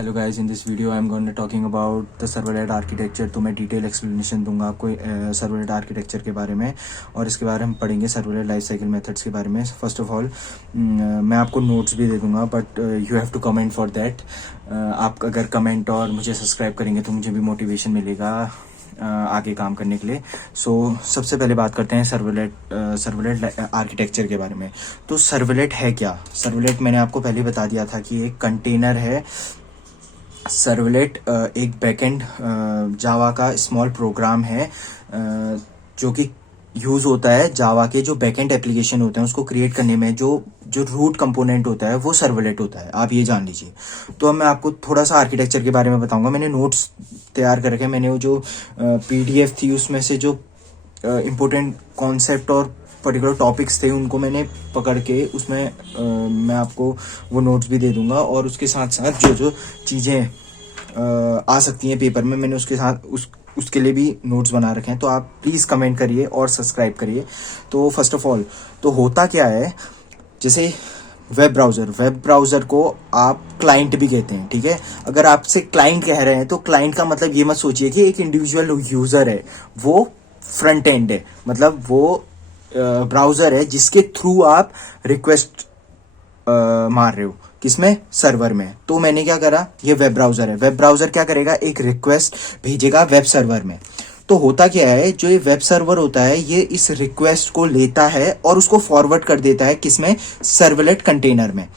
Hello guys, in this video I am going to talking about the servlet architecture. तो मैं detail explanation दूंगा आपको servlet architecture के बारे में, और इसके बारे में पढ़ेंगे सर्वलेट लाइफ साइकिल मेथड्स के बारे में। फर्स्ट ऑफ ऑल मैं आपको नोट्स भी दे दूंगा, but you have to comment for that. आप अगर कमेंट और मुझे सब्सक्राइब करेंगे तो मुझे भी मोटिवेशन मिलेगा आगे काम करने के लिए। सबसे पहले बात करते हैं सर्वलेट आर्किटेक्चर के बारे में। तो सर्वलेट है क्या? सर्वलेट मैंने आपको पहले बता दिया था कि एक कंटेनर है। सर्वलेट एक बैकएंड जावा का स्मॉल प्रोग्राम है जो कि यूज़ होता है जावा के जो बैकएंड एप्लीकेशन होते हैं उसको क्रिएट करने में। जो रूट कंपोनेंट होता है वो सर्वलेट होता है, आप ये जान लीजिए। तो अब मैं आपको थोड़ा सा आर्किटेक्चर के बारे में बताऊंगा। मैंने नोट्स तैयार कर रखे हैं। मैंने वो जो पीडीएफ थी उसमें से जो इम्पोर्टेंट कॉन्सेप्ट और पर्टिकुलर टॉपिक्स थे उनको मैंने पकड़ के उसमें मैं आपको वो नोट्स भी दे दूंगा, और उसके साथ साथ जो चीज़ें आ सकती हैं पेपर में, मैंने उसके साथ उसके लिए भी नोट्स बना रखे हैं। तो आप प्लीज़ कमेंट करिए और सब्सक्राइब करिए। तो फर्स्ट ऑफ ऑल तो होता क्या है, जैसे वेब ब्राउज़र को आप क्लाइंट भी कहते हैं, ठीक है। अगर आपसे क्लाइंट कह रहे हैं तो क्लाइंट का मतलब ये मत सोचिए कि एक इंडिविजुअल यूज़र है, वो फ्रंट एंड है, मतलब वो ब्राउज़र है जिसके थ्रू आप रिक्वेस्ट मार रहे हो। किसमें? सर्वर में। तो मैंने क्या करा, ये वेब ब्राउज़र है। वेब ब्राउज़र क्या करेगा, एक रिक्वेस्ट भेजेगा वेब सर्वर में। तो होता क्या है, जो ये वेब सर्वर होता है ये इस रिक्वेस्ट को लेता है और उसको फॉरवर्ड कर देता है किसमें? सर्वलेट कंटेनर में।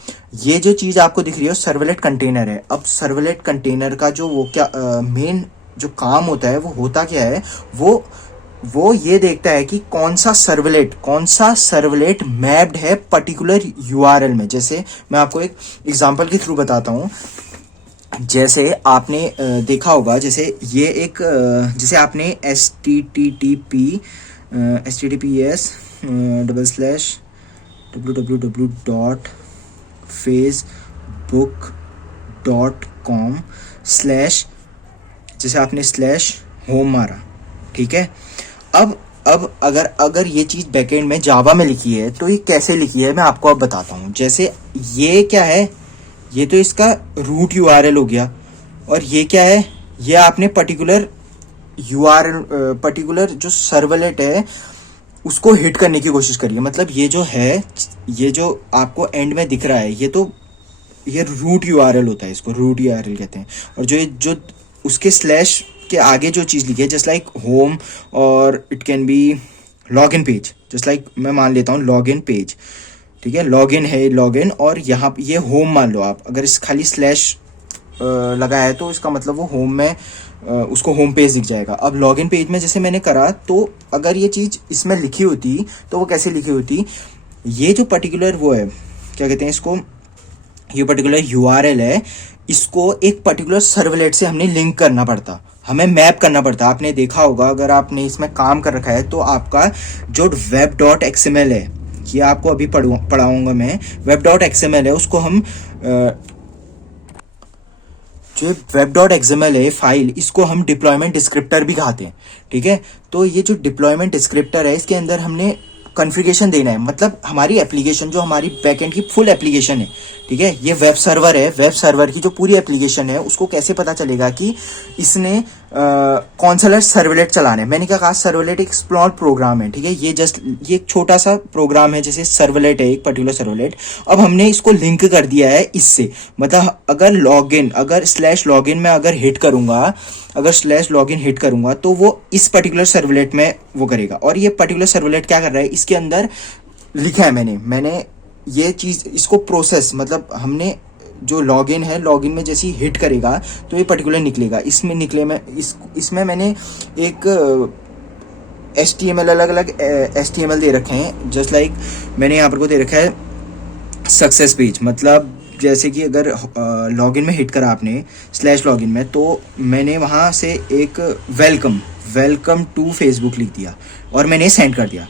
ये जो चीज़ आपको दिख रही है सर्वलेट कंटेनर है। अब सर्वलेट कंटेनर का जो वो क्या मेन जो काम होता है वो होता क्या है, वो ये देखता है कि कौन सा सर्वलेट मैप्ड है पर्टिकुलर यूआरएल में। जैसे मैं आपको एक एग्जांपल के थ्रू बताता हूँ। जैसे आपने देखा होगा, जैसे ये एक जैसे आपने https://www.facebook.com/ जैसे आपने /home मारा, ठीक है। अब अगर ये चीज़ बैकएंड में जावा में लिखी है तो ये कैसे लिखी है मैं आपको अब बताता हूँ। जैसे ये क्या है, ये तो इसका रूट यूआरएल हो गया, और ये क्या है, ये आपने पर्टिकुलर यूआरएल पर्टिकुलर जो सर्वलेट है उसको हिट करने की कोशिश करिए। मतलब ये जो है, ये जो आपको एंड में दिख रहा है, ये रूट यूआरएल होता है, इसको रूट यूआरएल कहते हैं। और जो उसके स्लैश के आगे जो चीज़ लिखी है, जस्ट लाइक होम, और it can be log in page, just like मैं मान लेता हूँ लॉग इन पेज, ठीक है। लॉग इन है, लॉग इन, और यहाँ ये होम मान लो आप। अगर इस खाली स्लैश लगा है तो इसका मतलब वो होम में उसको होम पेज दिख जाएगा। अब लॉग इन पेज में जैसे मैंने करा, तो अगर ये चीज़ इसमें लिखी होती तो वो कैसे लिखी होती, ये जो पर्टिकुलर वो है, क्या कहते हैं इसको, ये पर्टिकुलर यूआरएल है, इसको एक पर्टिकुलर सर्वलेट से हमने लिंक करना पड़ता, हमें मैप करना पड़ता। आपने देखा होगा, अगर आपने इसमें काम कर रखा है तो आपका जो web.xml है, ये आपको अभी पढ़ाऊंगा मैं, web.xml है, उसको हम जो web.xml है फाइल, इसको हम डिप्लॉयमेंट डिस्क्रिप्टर भी कहते हैं, ठीक है। तो ये जो डिप्लॉयमेंट डिस्क्रिप्टर है, इसके अंदर हमने कॉन्फ़िगरेशन देना है, मतलब हमारी एप्लीकेशन जो हमारी बैकएंड की फुल एप्लीकेशन है, ठीक है। ये वेब सर्वर है, वेब सर्वर की जो पूरी एप्लीकेशन है उसको कैसे पता चलेगा कि इसने कौन सा सर्वलेट चलाना है। मैंने क्या कहा, सर्वलेट एक स्मॉल प्रोग्राम है, ठीक है। ये एक छोटा सा प्रोग्राम है, जैसे सर्वलेट है एक पर्टिकुलर सर्वलेट। अब हमने इसको लिंक कर दिया है इससे, मतलब अगर /login में अगर हिट करूंगा, अगर /login हिट करूंगा तो वो इस पर्टिकुलर सर्वलेट में वो करेगा। और ये पर्टिकुलर सर्वलेट क्या कर रहा है, इसके अंदर लिखा है मैंने ये चीज़, इसको प्रोसेस, मतलब हमने जो लॉगिन है, लॉगिन में जैसे ही हिट करेगा तो ये पर्टिकुलर निकलेगा। इसमें मैंने एक HTML अलग HTML दे रखे हैं, जस्ट लाइक मैंने यहाँ पर को दे रखा है सक्सेस पेज। मतलब जैसे कि अगर लॉगिन में हिट करा आपने /login में, तो मैंने वहाँ से एक वेलकम टू फेसबुक लिख दिया और मैंने सेंड कर दिया,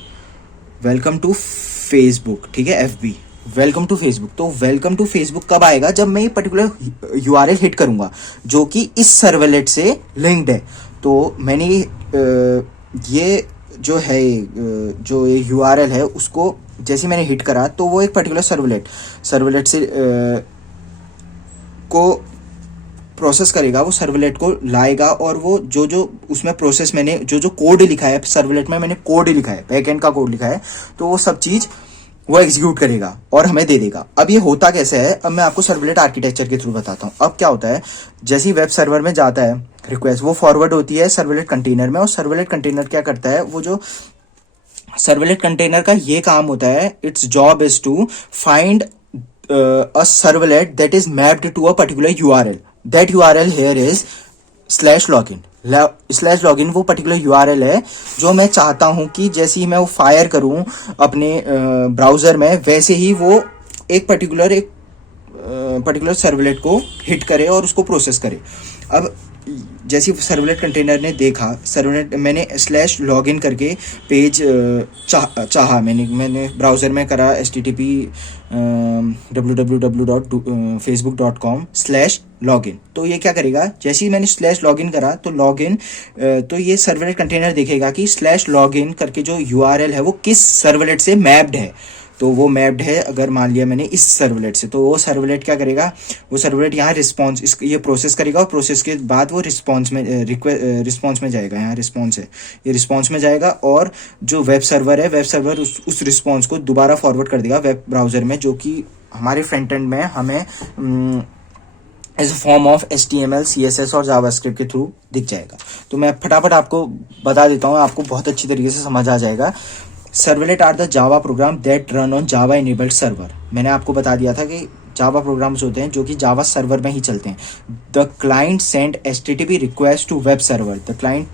वेलकम टू फेसबुक, ठीक है, FB, वेलकम टू फेसबुक। तो वेलकम टू फेसबुक कब आएगा, जब मैं ये पर्टिकुलर यूआरएल हिट करूंगा जो कि इस सर्वलेट से लिंक्ड है। तो मैंने ये जो है जो ये यूआरएल है उसको जैसे मैंने हिट करा तो वो एक पर्टिकुलर सर्वलेट से को प्रोसेस करेगा वो सर्वलेट को लाएगा, और वो जो जो उसमें प्रोसेस मैंने जो जो कोड लिखा है सर्वलेट में, मैंने कोड लिखा है, बैकएंड का कोड लिखा है, तो वो सब चीज़ वो एग्जीक्यूट करेगा और हमें दे देगा। अब ये होता कैसे है, अब मैं आपको सर्वलेट आर्किटेक्चर के थ्रू बताता हूँ। अब क्या होता है, जैसे ही वेब सर्वर में जाता है रिक्वेस्ट, वो फॉरवर्ड होती है सर्वलेट कंटेनर में, और सर्वलेट कंटेनर क्या करता है, वो जो सर्वलेट कंटेनर का ये काम होता है, its job is to find a servlet that is mapped to a particular URL. That URL here is /login. /login वो पर्टिकुलर URL है जो मैं चाहता हूँ कि जैसे ही मैं वो फायर करूँ अपने ब्राउज़र में, वैसे ही वो एक पर्टिकुलर सर्वलेट को हिट करे और उसको प्रोसेस करे। अब जैसे सर्वलेट कंटेनर ने देखा, सर्वलेट मैंने /login करके पेज चाहा, मैंने ब्राउज़र में करा http www.facebook.com/login। तो ये क्या करेगा, जैसे ही मैंने /login करा तो लॉगिन, तो ये सर्वलेट कंटेनर देखेगा कि /login करके जो URL है वो किस सर्वलेट से मैप्ड है। तो वो मैप्ड है अगर मान लिया मैंने इस सर्वलेट से, तो वो सर्वलेट क्या करेगा, वो सर्वलेट यहाँ रिस्पॉन्स ये प्रोसेस करेगा, और प्रोसेस के बाद वो रिस्पॉन्स में जाएगा। यहाँ रिस्पॉन्स है, ये रिस्पॉन्स में जाएगा, और जो वेब सर्वर है, वेब सर्वर उस रिस्पॉन्स को दोबारा फॉरवर्ड कर देगा वेब ब्राउज़र में, जो कि हमारे फ्रंट एंड में हमें as a form of HTML, CSS और जावास्क्रिप्ट के थ्रू दिख जाएगा। तो मैं फटाफट आपको बता देता हूँ, आपको बहुत अच्छी तरीके से समझ आ जाएगा। Servlet are the Java program that run on Java enabled server. मैंने आपको बता दिया था कि जावा प्रोग्राम्स होते हैं जो कि जावा सर्वर में ही चलते हैं। The client send HTTP request to web server, the client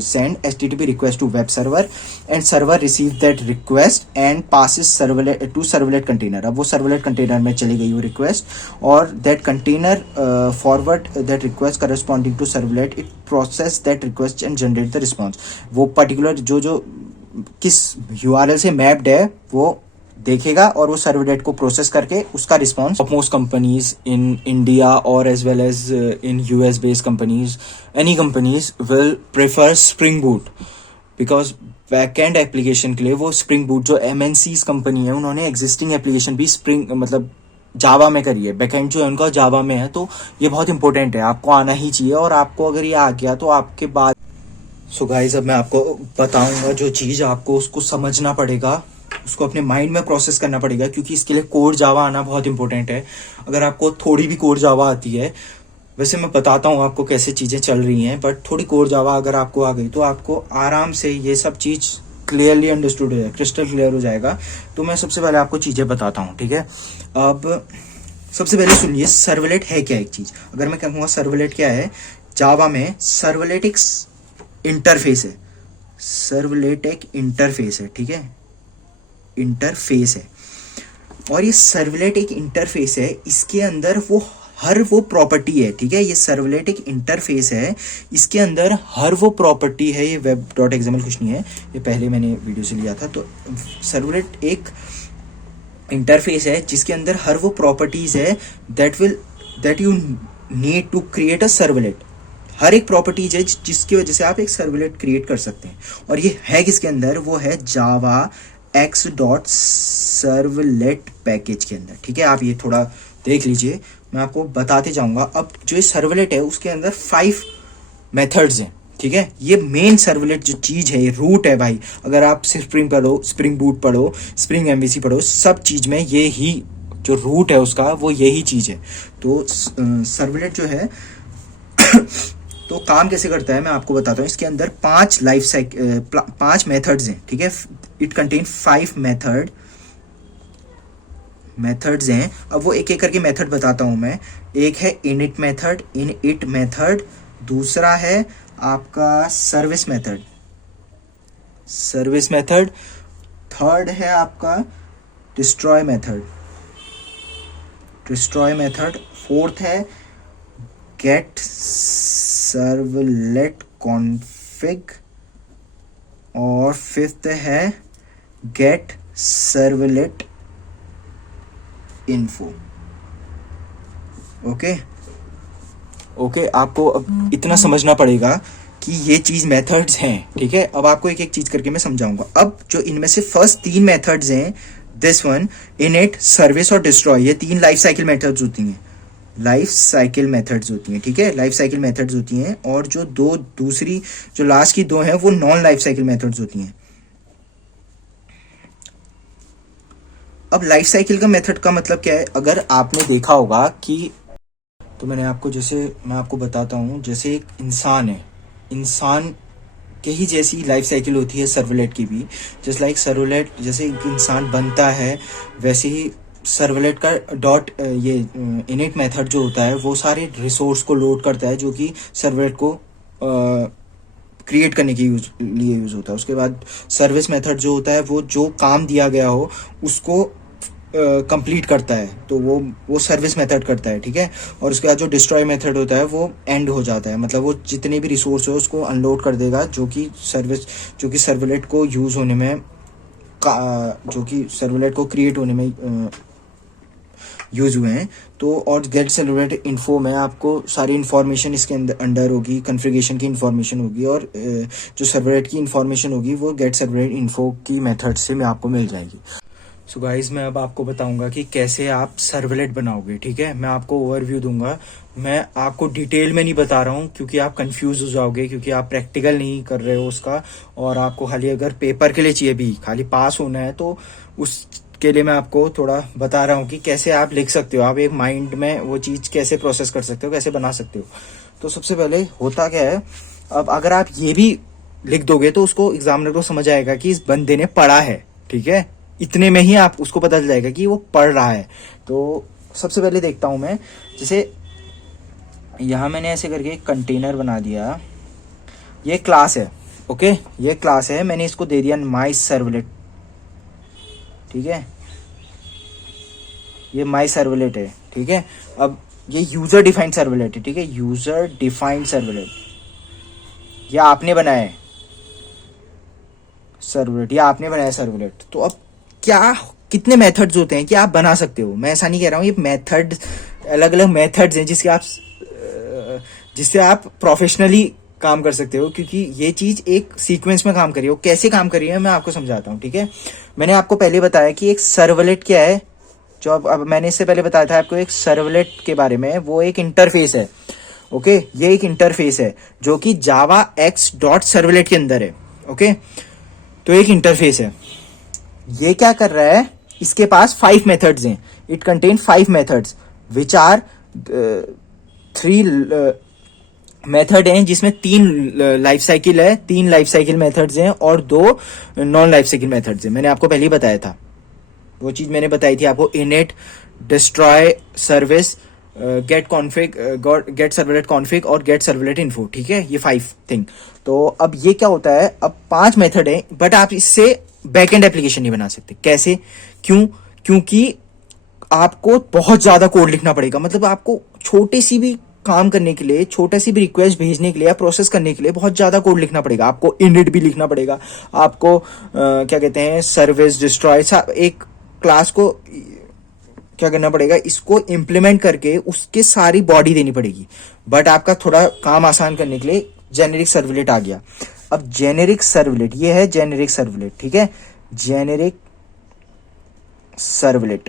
send HTTP request to web server and server receive that request and passes servlet to servlet container। अब वो servlet container में चली गई वो request, और that container forward that request corresponding to servlet, it process that request and generate the response। वो particular जो किस URL से मैप्ड है वो देखेगा और वो सर्वलेट को प्रोसेस करके उसका response. Most companies in India और as well as in US based companies, any companies will prefer spring boot, because backend application के लिए वो स्प्रिंग बूट, जो MNCs कंपनी है उन्होंने एग्जिस्टिंग एप्लीकेशन भी स्प्रिंग मतलब जावा में करी है, बैकएंड जो है उनका जावा में है। तो ये बहुत इंपॉर्टेंट है, आपको आना ही चाहिए, और आपको अगर ये आ गया तो आपके बाद सो गाइस अब मैं आपको बताऊंगा जो चीज़ आपको उसको समझना पड़ेगा, उसको अपने माइंड में प्रोसेस करना पड़ेगा, क्योंकि इसके लिए कोर जावा आना बहुत इंपॉर्टेंट है। अगर आपको थोड़ी भी कोर जावा आती है, वैसे मैं बताता हूँ आपको कैसे चीज़ें चल रही हैं, बट थोड़ी कोर जावा अगर आपको आ गई तो आपको आराम से ये सब चीज़ क्लियरली अंडरस्टूड हो जाएगा, क्रिस्टल क्लियर हो जाएगा। तो मैं सबसे पहले आपको चीज़ें बताता हूँ, ठीक है। अब सबसे पहले सुनिए, सर्वलेट है क्या एक चीज़। अगर मैं कहूँगा सर्वलेट क्या है, जावा में सर्वलेट एक इंटरफेस है, सर्वलेट एक इंटरफेस है, ठीक है, इंटरफेस है। और ये सर्वलेट एक इंटरफेस है, इसके अंदर वो प्रॉपर्टी है, ठीक है। ये सर्वलेट एक इंटरफेस है, इसके अंदर हर वो प्रॉपर्टी है। ये web.xml कुछ नहीं है, ये पहले मैंने वीडियो से लिया था। तो सर्वलेट एक इंटरफेस है जिसके अंदर हर वो प्रॉपर्टीज है that you need to create a servlet. हर एक प्रॉपर्टीज है जिसकी वजह से आप एक सर्वलेट क्रिएट कर सकते हैं। और ये है किसके अंदर, वो है जावा x.servlet पैकेज के अंदर, ठीक है। आप ये थोड़ा देख लीजिए, मैं आपको बताते जाऊंगा। अब जो ये सर्वलेट है उसके अंदर 5 मेथड्स हैं, ठीक है। ये मेन सर्वलेट जो चीज़ है, ये रूट है भाई। अगर आप स्प्रिंग पढ़ो, स्प्रिंग बूट पढ़ो, स्प्रिंग MVC पढ़ो, सब चीज़ में ये ही जो रूट है उसका वो यही चीज़ है। तो सर्वलेट जो है तो काम कैसे करता है मैं आपको बताता हूँ। इसके अंदर 5 मेथड्स हैं, ठीक है। इट कंटेन 5 मेथड्स हैं। अब वो एक एक करके मेथड बताता हूँ मैं। एक है इनिट मेथड, दूसरा है आपका सर्विस मेथड, थर्ड है आपका डिस्ट्रॉय मेथड, फोर्थ है गेट सर्वलेट कॉन्फ़िग, और फिफ्थ है गेट सर्वलेट इन्फो। ओके, आपको अब इतना समझना पड़ेगा कि ये चीज़ मेथड्स हैं, ठीक है। अब आपको एक एक चीज़ करके मैं समझाऊंगा। अब जो इनमें से फर्स्ट 3 मेथड्स हैं, दिस वन, इनिट, सर्विस और डिस्ट्रॉय, ये 3 लाइफ साइकिल मेथड्स होती हैं, लाइफ साइकिल मेथड्स होती हैं, ठीक है, लाइफ साइकिल मेथड्स होती हैं, और जो दूसरी जो लास्ट की दो हैं वो नॉन लाइफ साइकिल मेथड्स होती हैं। अब लाइफ साइकिल का मेथड का मतलब क्या है, अगर आपने देखा होगा कि, तो मैंने आपको, जैसे मैं आपको बताता हूँ, जैसे एक इंसान है, इंसान के ही जैसी लाइफ साइकिल होती है सर्वलेट की भी। जस्ट लाइक सर्वलेट जैसे एक इंसान बनता है, वैसे ही सर्वलेट का डॉट ये इनिट मेथड जो होता है वो सारे रिसोर्स को लोड करता है जो कि सर्वलेट को क्रिएट करने के लिए यूज होता है। उसके बाद सर्विस मेथड जो होता है वो जो काम दिया गया हो उसको कंप्लीट करता है, तो वो सर्विस मेथड करता है, ठीक है। और उसके बाद जो डिस्ट्रॉय मेथड होता है वो एंड हो जाता है, मतलब वो जितने भी रिसोर्स हो उसको अनलोड कर देगा जो कि सर्वलेट को यूज होने में जो कि सर्वलेट को क्रिएट होने में यूज हुए हैं। तो और गेट सर्वलेट इन्फो में आपको सारी इन्फॉर्मेशन इसके अंडर होगी, कॉन्फ़िगरेशन की इन्फॉर्मेशन होगी, और जो सर्वलेट की इन्फॉर्मेशन होगी वो गेट सर्वलेट इन्फो की मेथड से में आपको मिल जाएगी। सो गाइज मैं अब आपको बताऊंगा कि कैसे आप सर्वलेट बनाओगे, ठीक है। मैं आपको ओवरव्यू दूंगा, मैं आपको डिटेल में नहीं बता रहा हूँ क्योंकि आप कंफ्यूज हो जाओगे, क्योंकि आप प्रैक्टिकल नहीं कर रहे हो उसका, और आपको खाली अगर पेपर के लिए चाहिए भी, खाली पास होना है, तो उसके लिए मैं आपको थोड़ा बता रहा हूँ कि कैसे आप लिख सकते हो, आप एक माइंड में वो चीज़ कैसे प्रोसेस कर सकते हो, कैसे बना सकते हो। तो सबसे पहले होता क्या है, अब अगर आप ये भी लिख दोगे तो उसको एग्जामिनर को समझ आएगा कि इस बंदे ने पढ़ा है, ठीक है, इतने में ही आप उसको पता चल जाएगा कि वो पढ़ रहा है। तो सबसे पहले देखता हूं मैं, जैसे यहां मैंने ऐसे करके एक कंटेनर बना दिया, ये क्लास है, ओके, ये क्लास है, मैंने इसको दे दिया माई सर्वलेट, ठीक है, ये माई सर्वलेट है, ठीक है। अब ये यूजर डिफाइंड सर्वलेट है, ठीक है, यूजर डिफाइंड सर्वलेट, ये आपने बनाया है सर्वलेट, ये आपने बनाया सर्वलेट। तो अब क्या, कितने मेथड्स होते हैं कि आप बना सकते हो, मैं ऐसा नहीं कह रहा हूँ, ये मेथड अलग अलग मेथड्स हैं जिससे आप प्रोफेशनली काम कर सकते हो, क्योंकि ये चीज एक सीक्वेंस में काम करी हो, कैसे काम करी है मैं आपको समझाता हूँ, ठीक है। मैंने आपको पहले बताया कि एक सर्वलेट क्या है, जो अब मैंने इससे पहले बताया था आपको एक सर्वलेट के बारे में, वो एक इंटरफेस है, ओके, ये एक इंटरफेस है जो कि जावा एक्स डॉट सर्वलेट के अंदर है, ओके। तो एक इंटरफेस है, ये क्या कर रहा है, इसके पास 5 मेथड्स हैं, it contain 5 methods which are 3 method हैं, जिसमें 3 लाइफ साइकिल है, 3 लाइफ साइकिल मेथड्स हैं और 2 नॉन लाइफ साइकिल मेथड्स हैं। मैंने आपको पहले ही बताया था, वो चीज मैंने बताई थी आपको, init, destroy, service, get config, get servlet config और गेट सर्वलेट इन्फो, ठीक है, ये 5 थिंग। तो अब ये क्या होता है, अब 5 मेथड है, बट आप इससे बैकएंड एप्लीकेशन नहीं बना सकते। कैसे, क्यों, क्योंकि आपको बहुत ज्यादा कोड लिखना पड़ेगा, मतलब आपको छोटी सी भी काम करने के लिए, छोटा सी भी रिक्वेस्ट भेजने के लिए या प्रोसेस करने के लिए बहुत ज्यादा कोड लिखना पड़ेगा। आपको इनिट भी लिखना पड़ेगा, आपको क्या कहते हैं, सर्विस, डिस्ट्रॉय, एक क्लास को क्या करना पड़ेगा, इसको इम्प्लीमेंट करके उसके सारी बॉडी देनी पड़ेगी। बट आपका थोड़ा काम आसान करने के लिए जेनेरिक सर्वलेट आ गया। अब जेनेरिक सर्वलेट, ये है जेनेरिक सर्वलेट, ठीक है, जेनेरिक सर्वलेट।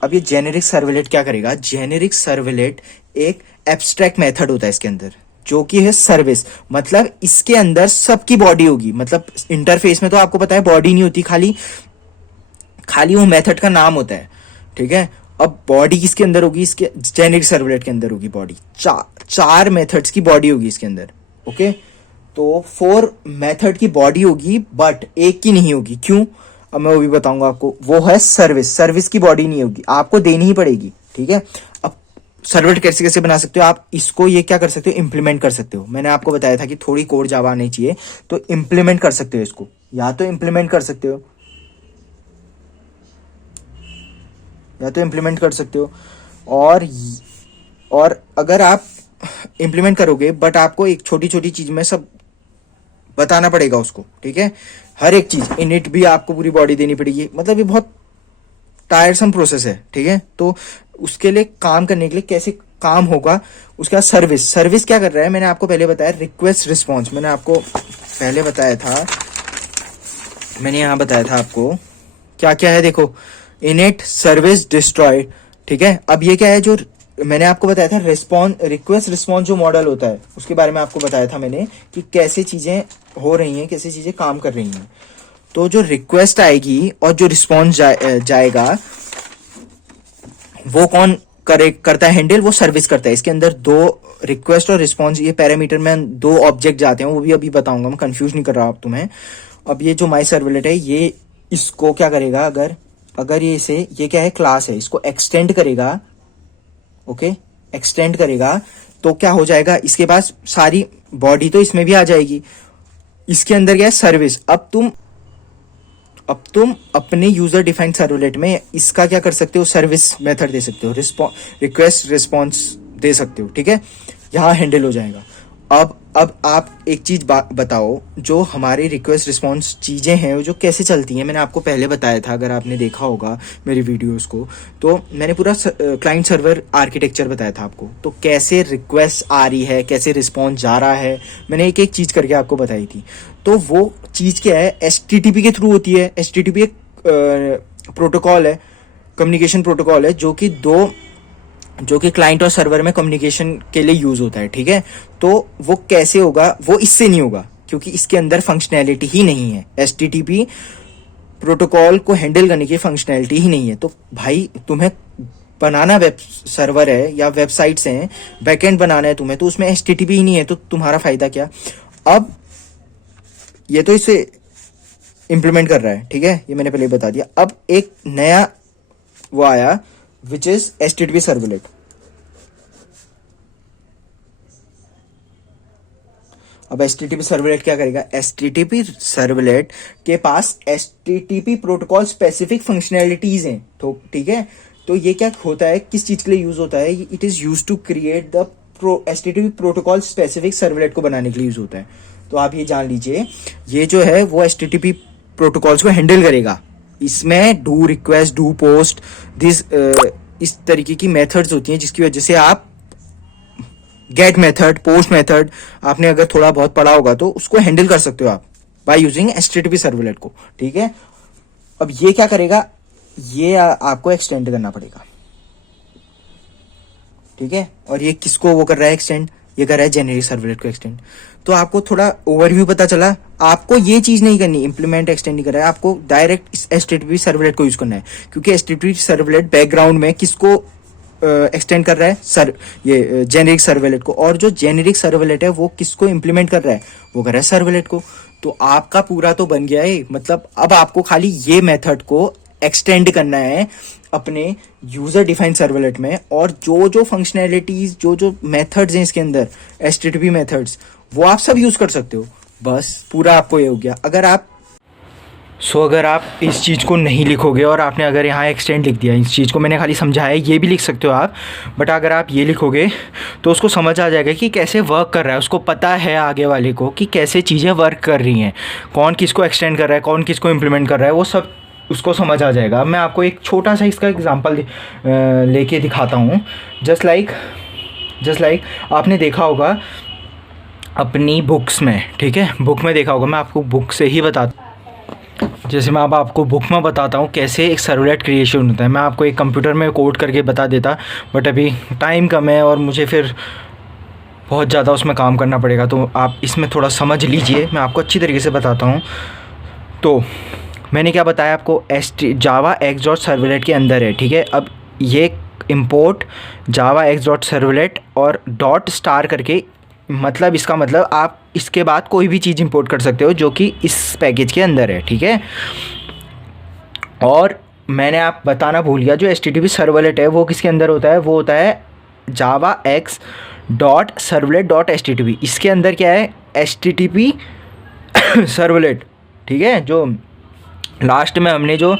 अब ये जेनेरिक सर्वलेट क्या करेगा, जेनेरिक सर्वलेट एक एब्स्ट्रैक्ट मेथड होता है इसके अंदर, जो कि है सर्विस, मतलब इसके अंदर सबकी बॉडी होगी, मतलब इंटरफेस में तो आपको पता है बॉडी नहीं होती, खाली खाली वो मेथड का नाम होता है, ठीक है। अब बॉडी किसके अंदर होगी, इसके जेनेरिक सर्वलेट के अंदर होगी बॉडी, 4 मेथड्स की बॉडी होगी इसके अंदर, ओके। तो 4 मेथड की बॉडी होगी, बट एक की नहीं होगी, क्यों, अब मैं वो भी बताऊंगा आपको, वो है सर्विस, सर्विस की बॉडी नहीं होगी, आपको देनी ही पड़ेगी, ठीक है। अब सर्वलेट कैसे कैसे बना सकते हो आप इसको, ये क्या कर सकते हो, इंप्लीमेंट कर सकते हो। मैंने आपको बताया था कि थोड़ी कोड जावा आनी चाहिए, तो इंप्लीमेंट कर सकते हो इसको, या तो इंप्लीमेंट कर सकते हो, या तो इम्प्लीमेंट कर सकते हो, और अगर आप इम्प्लीमेंट करोगे, बट आपको एक छोटी छोटी चीज में सब बताना पड़ेगा उसको, ठीक है, हर एक चीज, इनिट भी आपको पूरी बॉडी देनी पड़ेगी, मतलब ये बहुत टायरसम प्रोसेस है, ठीक है। तो उसके लिए काम करने के लिए कैसे काम होगा, उसके बाद सर्विस, सर्विस क्या कर रहा है, मैंने आपको पहले बताया, रिक्वेस्ट रिस्पॉन्स, मैंने आपको पहले बताया था, मैंने यहां बताया था आपको क्या क्या है, देखो, इनिट, सर्विस, डिस्ट्रॉय, ठीक है। अब ये क्या है, जो मैंने आपको बताया था रिक्वेस्ट रिस्पॉन्स जो मॉडल होता है उसके बारे में आपको बताया था मैंने कि कैसे चीजें हो रही हैं, कैसे चीजें काम कर रही हैं। तो जो रिक्वेस्ट आएगी और जो रिस्पॉन्स जाएगा वो कौन करता है हैंडल, वो सर्विस करता है। इसके अंदर दो रिक्वेस्ट और रिस्पॉन्स ये पैरामीटर में दो ऑब्जेक्ट जाते हैं, वो भी अभी बताऊंगा, मैं कंफ्यूज नहीं कर रहा आप तुम्हें। अब ये जो माई सर्वलेट है ये इसको क्या करेगा, अगर ये क्या है, क्लास है, इसको एक्सटेंड करेगा, ओके, एक्सटेंड करेगा तो क्या हो जाएगा, इसके पास सारी बॉडी तो इसमें भी आ जाएगी। इसके अंदर क्या है, सर्विस। अब तुम अपने यूजर डिफाइंड सर्वलेट में इसका क्या कर सकते हो, सर्विस मेथड दे सकते हो, रिक्वेस्ट रिस्पॉन्स दे सकते हो, ठीक है, यहाँ हैंडल हो जाएगा। अब आप एक चीज बताओ, जो हमारी रिक्वेस्ट रिस्पॉन्स चीजें हैं वो जो कैसे चलती हैं, मैंने आपको पहले बताया था, अगर आपने देखा होगा मेरी वीडियोस को, तो मैंने पूरा क्लाइंट सर्वर आर्किटेक्चर बताया था आपको। तो कैसे रिक्वेस्ट आ रही है, कैसे रिस्पॉन्स जा रहा है, मैंने एक एक चीज करके आपको बताई थी। तो वो चीज क्या है, HTTP के थ्रू होती है। HTTP एक प्रोटोकॉल है, कम्युनिकेशन प्रोटोकॉल है, जो कि क्लाइंट और सर्वर में कम्युनिकेशन के लिए यूज होता है, ठीक है। तो वो कैसे होगा, वो इससे नहीं होगा, क्योंकि इसके अंदर फंक्शनैलिटी ही नहीं है। HTTP प्रोटोकॉल को हैंडल करने की फंक्शनैलिटी ही नहीं है। तो भाई तुम्हें बनाना वेब सर्वर है या वेबसाइट्स हैं, बैकएंड बनाना है तुम्हें, तो उसमें HTTP ही नहीं है, तो तुम्हारा फायदा क्या। अब ये तो इसे इंप्लीमेंट कर रहा है, ठीक है, ये मैंने पहले बता दिया। अब एक नया वो आया विच इज HTTP सर्वलेट। अब HTTP सर्वलेट क्या करेगा, HTTP सर्वलेट के पास HTTP प्रोटोकॉल स्पेसिफिक फंक्शनैलिटीज हैं, तो ठीक है। तो ये क्या होता है, किस चीज के लिए यूज होता है, it is use to create the HTTP protocol specific servlet को बनाने के लिए यूज होता है। तो आप ये जान लीजिए, ये जो है वो HTTP प्रोटोकॉल्स को हैंडल करेगा। इसमें डू रिक्वेस्ट, डू पोस्ट, इस तरीके की मेथड्स होती हैं, जिसकी वजह से आप गेट मेथड, पोस्ट मेथड, आपने अगर थोड़ा बहुत पढ़ा होगा तो उसको हैंडल कर सकते हो आप बाय यूजिंग HTTP सर्वलेट को, ठीक है। अब ये क्या करेगा, ये आपको एक्सटेंड करना पड़ेगा, ठीक है। और ये किसको वो कर रहा है एक्सटेंड, ये कर रहा है जेनेरिक सर्वलेट को एक्सटेंड। तो आपको थोड़ा ओवरव्यू पता चला। आपको ये चीज नहीं करनी, इंप्लीमेंट एक्सटेंड नहीं कर रहा है, आपको डायरेक्ट HTTP सर्वलेट को यूज करना है, क्योंकि HTTP सर्वलेट बैकग्राउंड में किसको एक्सटेंड कर रहा है, ये जेनेरिक सर्वलेट को। और जो जेनेरिक सर्वलेट है वो किसको इंप्लीमेंट कर रहा है, वो कर रहा है सर्वलेट को। तो आपका पूरा तो बन गया है, मतलब अब आपको खाली ये मेथड को एक्सटेंड करना है अपने यूजर डिफाइंड सर्वलेट में, और जो फंक्शनैलिटीज, जो मेथड्स हैं इसके अंदर, HTTP मेथड्स, वो आप सब यूज कर सकते हो। बस पूरा आपको ये हो गया। अगर आप इस चीज़ को नहीं लिखोगे और आपने अगर यहाँ एक्सटेंड लिख दिया, इस चीज़ को मैंने खाली समझाया, ये भी लिख सकते हो आप, बट अगर आप ये लिखोगे तो उसको समझ आ जाएगा कि कैसे वर्क कर रहा है, उसको पता है आगे वाले को कि कैसे चीज़ें वर्क कर रही हैं, कौन किसको एक्सटेंड कर रहा है, कौन किसको इम्प्लीमेंट कर रहा है, वो सब उसको समझ आ जाएगा। अब मैं आपको एक छोटा सा इसका एग्जांपल लेके दिखाता हूँ। जस्ट लाइक आपने देखा होगा अपनी बुक्स में, ठीक है, बुक में देखा होगा, मैं आपको बुक से ही जैसे मैं अब आपको बुक में बताता हूँ कैसे एक सर्वलेट क्रिएशन होता है। मैं आपको एक कंप्यूटर में कोड करके बता देता, बट अभी टाइम कम है और मुझे फिर बहुत ज़्यादा उसमें काम करना पड़ेगा, तो आप इसमें थोड़ा समझ लीजिए, मैं आपको अच्छी तरीके से बताता हूँ। तो मैंने क्या बताया आपको, जावा एक्स डॉट सर्वलेट के अंदर है, ठीक है। अब ये इम्पोर्ट जावा एक्स डॉट सर्वलेट और डॉट स्टार करके, मतलब इसका मतलब आप इसके बाद कोई भी चीज़ इंपोर्ट कर सकते हो जो कि इस पैकेज के अंदर है, ठीक है। और मैंने आप बताना भूल गया, जो HTTP सर्वलेट है वो किसके अंदर होता है, वो होता है जावा x dot servlet dot HTTP। इसके अंदर क्या है, HTTP सर्वलेट, ठीक है। जो लास्ट में हमने जो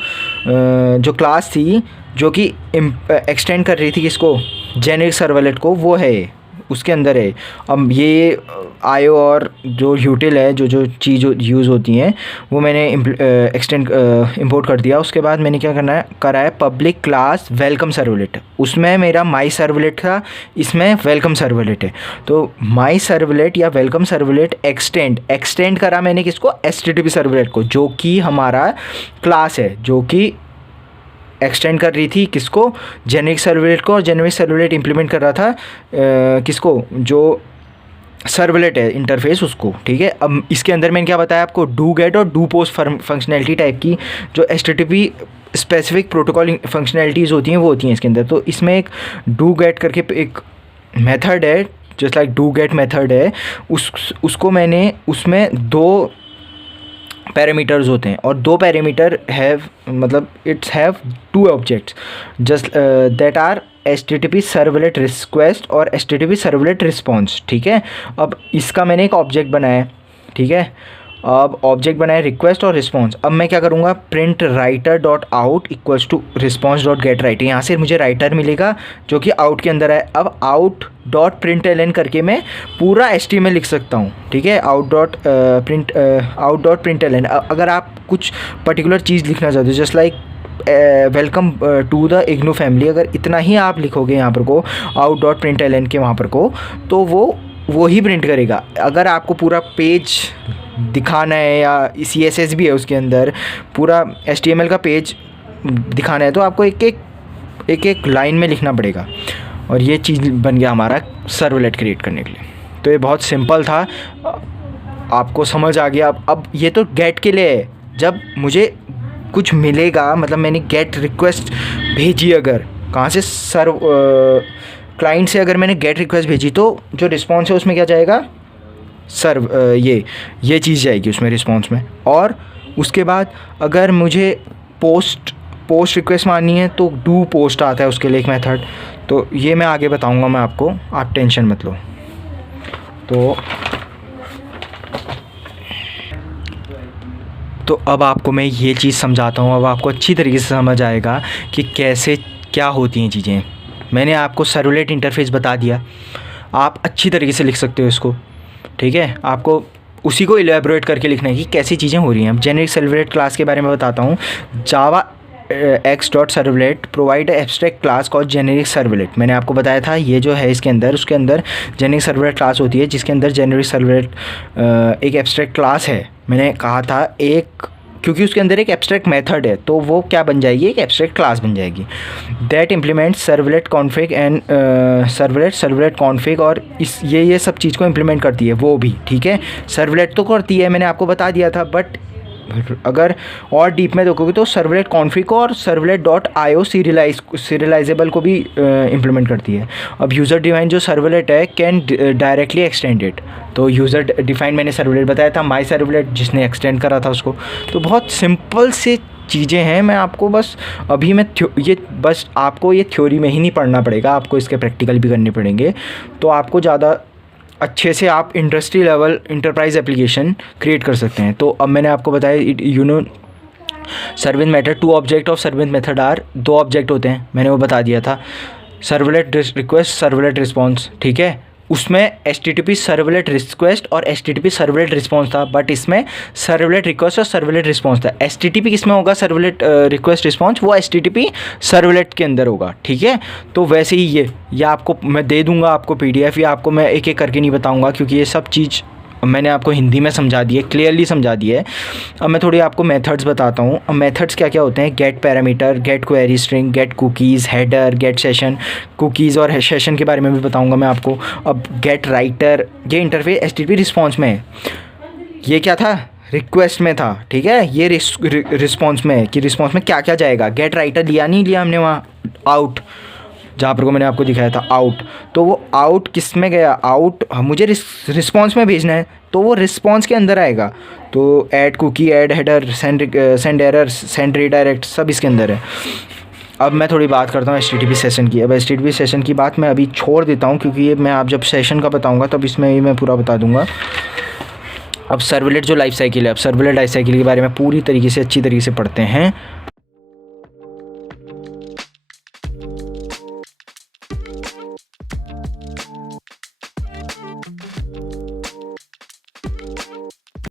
क्लास थी जो कि एक्सटेंड कर रही थी किसको, जेनेरिक सर्वलेट को, वो है उसके अंदर है। अब ये आयो और जो यूटिल है, जो चीज़ यूज़ होती हैं, वो मैंने इंपोर्ट कर दिया। उसके बाद मैंने क्या करा है पब्लिक क्लास वेलकम सर्वलेट, उसमें मेरा माई सर्वलेट था, इसमें वेलकम सर्वलेट है। तो माई सर्वलेट या वेलकम सर्वलेट एक्सटेंड करा मैंने किसको, HTTP सर्वलेट को, जो कि हमारा क्लास है, जो कि एक्सटेंड कर रही थी किसको, जेनेरिक सर्वलेट को, और जेनेरिक सर्वलेट इम्प्लीमेंट कर रहा था किसको, जो सर्वलेट है इंटरफेस उसको, ठीक है। अब इसके अंदर मैंने क्या बताया आपको, डू गेट और डू पोस्ट फंक्शनैलिटी टाइप की जो HTTP स्पेसिफिक प्रोटोकॉल फंक्शनैलिटीज़ होती हैं वो होती हैं इसके अंदर। तो इसमें एक डू गेट करके एक मेथड है, just like do get method है, उसको मैंने, उसमें 2 पैरामीटर्स होते हैं और 2 पैरामीटर हैव, मतलब it's have 2 objects just that are HTTP servlet request और HTTP सर्वलेट रिस्पॉन्स, ठीक है। अब इसका मैंने एक ऑब्जेक्ट बनाया है, ठीक है। अब ऑब्जेक्ट बनाया रिक्वेस्ट और रिस्पॉन्स। अब मैं क्या करूँगा, print writer dot out equals to response dot get writer, यहाँ से मुझे राइटर मिलेगा जो कि आउट के अंदर है। अब out dot print L N करके मैं पूरा HTML लिख सकता हूँ, ठीक है। Out dot print L N. अगर आप कुछ पर्टिकुलर चीज़ लिखना चाहते हो, just like welcome to the IGNOU family, अगर इतना ही आप लिखोगे यहाँ पर को out dot print L N के वहाँ पर को, तो वो ही प्रिंट करेगा। अगर आपको पूरा पेज दिखाना है या CSS भी है उसके अंदर, पूरा HTML का पेज दिखाना है, तो आपको एक एक लाइन में लिखना पड़ेगा। और ये चीज़ बन गया हमारा सर्वलेट क्रिएट करने के लिए। तो ये बहुत सिंपल था, आपको समझ आ गया। अब ये तो गेट के लिए है, जब मुझे कुछ मिलेगा, मतलब मैंने गेट रिक्वेस्ट भेजी, अगर कहाँ से क्लाइंट से अगर मैंने गेट रिक्वेस्ट भेजी, तो जो रिस्पॉन्स है उसमें क्या जाएगा, ये चीज़ जाएगी उसमें रिस्पॉन्स में। और उसके बाद अगर मुझे पोस्ट रिक्वेस्ट माननी है तो डू पोस्ट आता है उसके लिए एक मेथड। तो ये मैं आगे बताऊंगा मैं आपको, आप टेंशन मत लो। तो अब आपको मैं ये चीज़ समझाता हूँ, अब आपको अच्छी तरीके से समझ आएगा कि कैसे क्या होती हैं चीज़ें। मैंने आपको सर्वलेट इंटरफेस बता दिया, आप अच्छी तरीके से लिख सकते हो इसको, ठीक है। आपको उसी को इलेबोरेट करके लिखना है कि कैसी चीज़ें हो रही हैं। अब जेनेरिक सर्वलेट क्लास के बारे में बताता हूँ। जावा x.सर्वलेट provide abstract class called generic servlet. मैंने आपको बताया था ये जो है इसके अंदर, उसके अंदर जेनेरिक सर्वलेट क्लास होती है, जिसके अंदर जेनेरिक सर्वलेट एक एब्स्ट्रैक्ट क्लास है। मैंने कहा था क्योंकि उसके अंदर एक एब्स्ट्रैक्ट मेथड है, तो वो क्या बन जाएगी, एक एब्स्ट्रैक्ट क्लास बन जाएगी। That implement servlet config and servlet config, और ये सब चीज़ को इम्प्लीमेंट करती है वो भी, ठीक है। सर्वलेट तो करती है, मैंने आपको बता दिया था, बट अगर और डीप में देखोगे तो सर्वलेट कॉन्फ़िग को और सर्वलेट डॉट IO सीरियलाइजेबल को भी इम्प्लीमेंट करती है। अब यूज़र डिफाइन जो सर्वलेट है कैन डायरेक्टली एक्सटेंड इट। तो यूज़र डिफाइन मैंने सर्वलेट बताया था, माई सर्वलेट जिसने एक्सटेंड करा था उसको। तो बहुत सिंपल से चीज़ें हैं। मैं आपको बस अभी मैं बस आपको ये थ्योरी में ही नहीं पढ़ना पड़ेगा, आपको इसके प्रैक्टिकल भी करने पड़ेंगे। तो आपको ज़्यादा अच्छे से आप industry level enterprise application create कर सकते हैं। तो अब मैंने आपको बताया service method, 2 object of service method are, 2 object होते हैं, मैंने वो बता दिया था। सर्वलेट रिक्वेस्ट, सर्वलेट रिस्पॉन्स, ठीक है। उसमें HTTP सर्वलेट रिक्वेस्ट और HTTP सर्वलेट रिस्पॉन्स था, बट इसमें सर्वलेट रिक्वेस्ट और सर्वलेट रिस्पॉन्स था। HTTP किसमें होगा, सर्वलेट रिक्वेस्ट रिस्पॉन्स, वो HTTP सर्वलेट के अंदर होगा, ठीक है। तो वैसे ही ये आपको मैं दे दूंगा आपको PDF, या आपको मैं एक एक करके नहीं बताऊंगा, क्योंकि ये सब चीज़ मैंने आपको हिंदी में समझा दी है, क्लियरली समझा दी है। अब मैं थोड़ी आपको मेथड्स बताता हूँ। अब मेथड्स क्या क्या होते हैं, get parameter, get query string, get cookies, header, get session. Cookies और सेशन के बारे में भी बताऊँगा मैं आपको। अब गेट राइटर, ये इंटरफेस HTTP रिस्पॉन्स में है। ये क्या था, रिक्वेस्ट में था, ठीक है। ये रिस्पॉन्स में है कि रिस्पॉन्स में क्या क्या जाएगा। गेट राइटर लिया नहीं लिया हमने वहाँ, आउट जहाँ पर को मैंने आपको दिखाया था आउट। तो वो आउट किस में गया, आउट मुझे रिस्पॉन्स में भेजना है, तो वो रिस्पॉन्स के अंदर आएगा। तो add cookie, add header, send error, send redirect, सब इसके अंदर है। अब मैं थोड़ी बात करता हूँ HTTP सेशन की। अब HTTP सेशन की बात मैं अभी छोड़ देता हूँ, क्योंकि ये मैं आप जब सेशन का बताऊँगा तब इसमें ही मैं पूरा बता दूँगा। अब सर्वलेट जो लाइफ साइकिल है, अब सर्वलेट लाइफ साइकिल के बारे में पूरी तरीके से अच्छी तरीके से पढ़ते हैं।